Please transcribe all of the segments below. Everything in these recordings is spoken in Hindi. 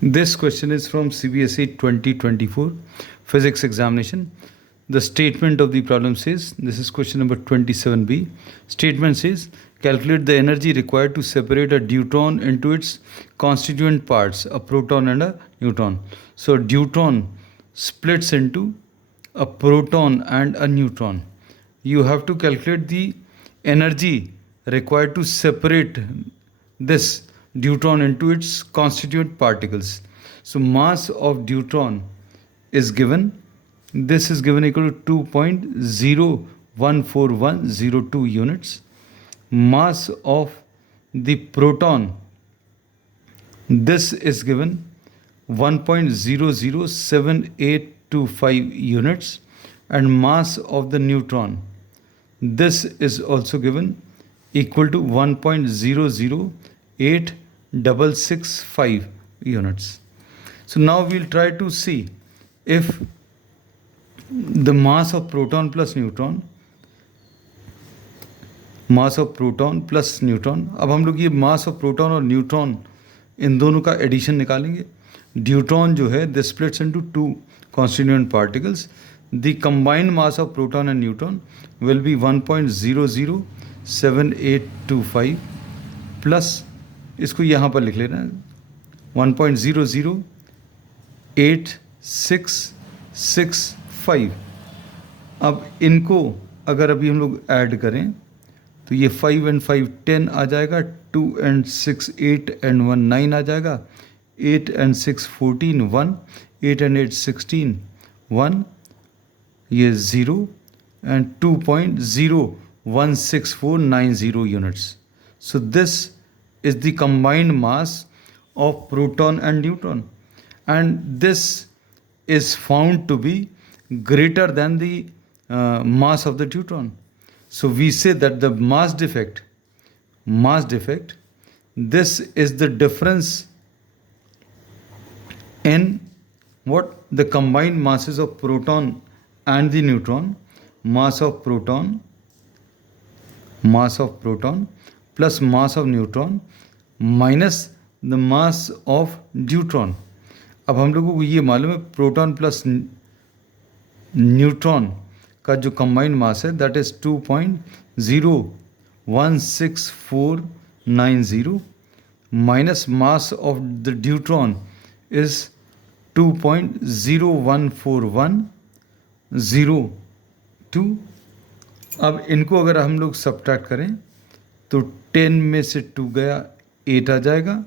This question is from CBSE 2024 physics examination. The statement of the problem says, this is question number 27b. Statement says, calculate the energy required to separate a deuteron into its constituent parts, a proton and a neutron. So deuteron splits into a proton and a neutron. You have to calculate the energy required to separate this deuteron into its constituent particles. So mass of deuteron is given. This is given equal to 2.014102 units. Mass of the proton, this is given 1.007825 units, and mass of the neutron, this is also given equal to 1.008665 units. So now we'll try to see if the mass of proton plus neutron, अब हम लोग ये मास ऑफ प्रोटॉन और न्यूट्रॉन इन दोनों का एडिशन निकालेंगे. ड्यूट्रॉन जो है this splits into two constituent particles. The combined mass of proton and neutron will be 1.007825 plus इसको यहाँ पर लिख लेना है 1.008665. अब इनको अगर अभी हम लोग ऐड करें तो ये 5 and 5 10 आ जाएगा, 2 and 6 8 and 1 9 आ जाएगा, 8 and 6 14 1, 8 and 8 16 1, ये 0 and 2.016490 units. So this is the combined mass of proton and neutron, and this is found to be greater than the mass of the deuteron. So we say that the mass defect, this is the difference in what the combined masses of proton and the neutron. Mass of proton plus mass of neutron minus the mass of deuteron. अब हम लोगों को ये मालूम है प्रोटॉन प्लस न्यूट्रॉन का जो कंबाइंड मास है that is 2.016490 minus mass of the deuteron is 2.014102. अब इनको अगर हम लोग सब्ट्रैक्ट करें तो 10 में से 2 गया 8 आ जाएगा.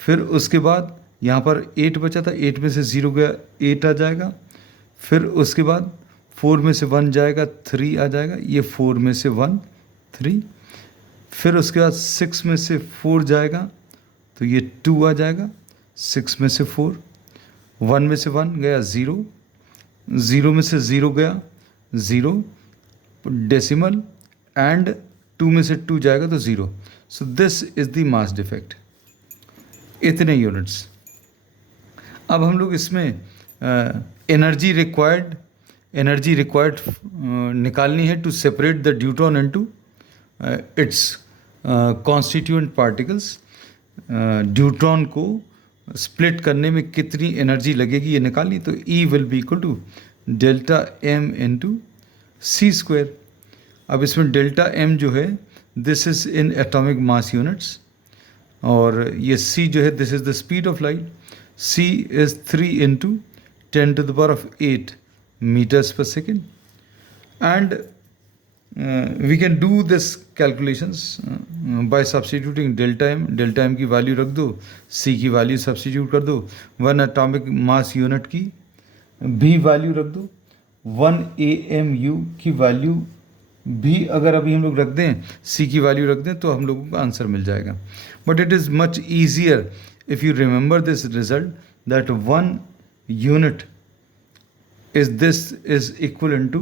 फिर उसके बाद यहाँ पर 8 बचा था, 8 में से 0 गया 8 आ जाएगा. फिर उसके बाद 4 में से 1 जाएगा 3 आ जाएगा, ये 4 में से 1 3. फिर उसके बाद 6 में से 4 जाएगा तो ये 2 आ जाएगा, 6 में से 4, 1 में से 1 गया 0, 0 में से 0 गया 0 डेसिमल, एंड 2 में से 2 जाएगा तो 0. So this is the mass defect, इतने यूनिट्स. अब हम लोग इसमें एनर्जी रिक्वायर्ड निकालनी है to separate the deuteron into its constituent particles. Deuteron को स्प्लिट करने में कितनी एनर्जी लगेगी ये निकालनी. तो E will be equal to delta M into C square. अब इसमें डेल्टा M जो है this is in atomic mass units, और ये C जो है this is the speed of light. C is 3 into 10 to the power of 8 meters per second, and we can do this calculations by substituting delta m की वैल्यू रख दो, C की वैल्यू सब्सटीट्यूट कर दो, 1 एटॉमिक मास यूनिट की भी वैल्यू रख दो, 1 AMU की वैल्यू भी अगर अभी हम लोग रख दें, C की वैल्यू रख दें तो हम लोगों का आंसर मिल जाएगा. But it is much easier if you remember this result that 1 unit is equivalent to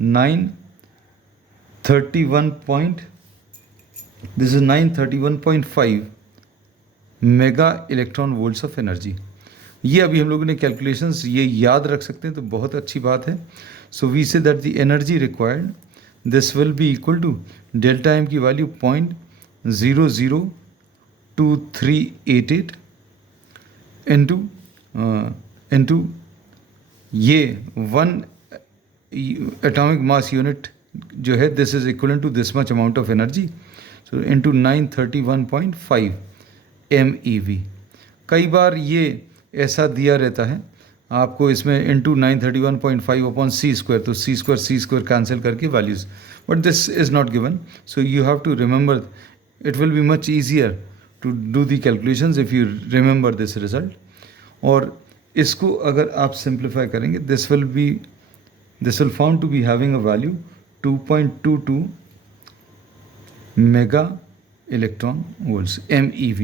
931.5 mega electron volts of energy. ये अभी हम लोगों ने कैलकुलेशंस ये याद रख सकते हैं तो बहुत अच्छी बात है. So we say that the energy required this will be equal to delta M की वैल्यू 0.002388 इनटू इनटू ये 1 एटॉमिक मास यूनिट जो है, this is equal to this much amount of energy, so into 931.5 MeV। कई बार ये ऐसा दिया रहता है आपको इसमें इंटू 931.5 अपॉन C², तो C² कैंसिल करके values, but this is not given, so you have to remember, it will be much easier to do the calculations if you remember this result. और इसको अगर आप सिंप्लीफाई करेंगे, this will found to be having a value 2.22 mega electron volts MeV।